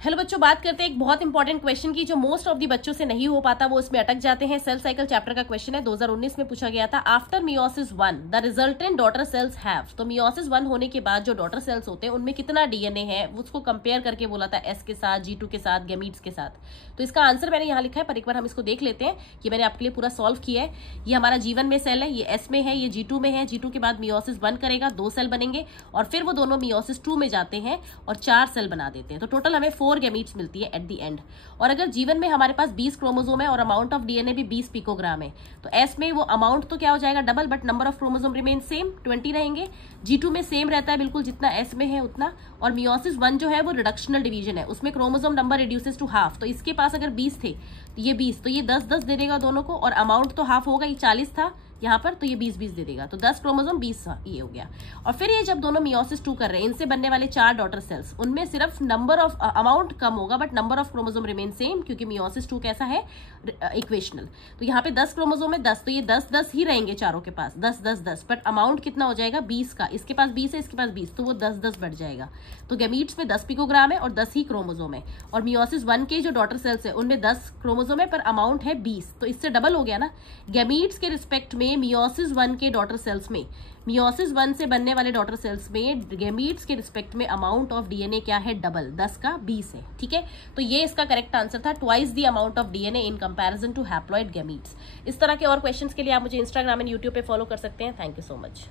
Hello बच्चों, बात करते हैं एक बहुत इंपॉर्टेंट क्वेश्चन की जो मोस्ट ऑफ दी बच्चों से नहीं हो पाता, वो इसमें अटक जाते हैं। सेल साइकिल चैप्टर का क्वेश्चन है, 2019 में पूछा गया था। After meiosis 1 the resultant daughter cells have, तो मियोसिस 1 होने के बाद जो डॉटर सेल्स होते हैं उनमें कितना डीएनए है, उसको कंपेयर करके बोला था एस के साथ, G2 के साथ, गैमीट्स के साथ। तो इसका आंसर मैंने यहाँ लिखा है, पर एक बार हम इसको देख लेते हैं। ये मैंने आपके लिए पूरा सॉल्व किया है। ये हमारा G1 में सेल है, ये एस में है, ये G2 में है। G2 के बाद मियोसिस 1 करेगा, 2 सेल बनेंगे और फिर वो दोनों मियोसिस 2 में जाते हैं और 4 सेल बना देते हैं। तो टोटल हमें 4 गैमीट्स मिलती है एट द एंड। और अगर जीवन में हमारे पास 20 क्रोमोसोम है और अमाउंट ऑफ डीएनए भी 20 पिकोग्राम है, तो एस में वो अमाउंट तो क्या हो जाएगा double, but number of chromosome remain same, 20 रहेंगे। G2 में सेम रहता है बिल्कुल, जितना एस में है उतना। और मियोसिस 1 जो है वो रिडक्शनल डिवीजन है, उसमें chromosome number reduces to half. तो इसके पास अगर 20 थे तो ये 20, तो ये 10-10 दे देगा दोनों को, और अमाउंट तो हाफ होगा, ये 40 था यहाँ पर, तो ये 20-20 दे देगा। तो 10 क्रोमोसोम 20 ये हो गया। और फिर ये जब दोनों मियोसिस 2 कर रहे हैं, इनसे बनने वाले 4 डॉटर सेल्स, उनमें सिर्फ नंबर ऑफ अमाउंट कम होगा but number of chromosome remain same, क्योंकि मियोसिस 2 कैसा है, इक्वेशनल। तो यहाँ पे 10 क्रोमोसोम है, 10, तो ये 10-10 ही रहेंगे चारों के पास, 10-10-10, बट अमाउंट कितना हो जाएगा 20 का। इसके पास 20 है, इसके पास 20, तो वो 10-10 बढ़ जाएगा। तो गैमीट्स में 10 पिकोग्राम है और 10 ही क्रोमोसोम है। और मियोसिस 1 के जो डॉटर सेल्स है उनमें 10 क्रोमोसोम है पर अमाउंट है 20, तो इससे डबल हो गया ना। गैमीट्स के रिस्पेक्ट में मियोसिस 1 के डॉटर सेल्स में, मियोसिस 1 से बनने वाले डॉटर सेल्स में गैमीट्स के रिस्पेक्ट में अमाउंट ऑफ डीएनए क्या है, डबल, 10 का 20 है। ठीक है, तो ये इसका करेक्ट आंसर था, twice the amount of DNA in comparison to haploid gametes. इस तरह के और क्वेश्चंस के लिए आप मुझे इंस्टाग्राम एंड यूट्यूब पे फॉलो कर सकते हैं। Thank you so much.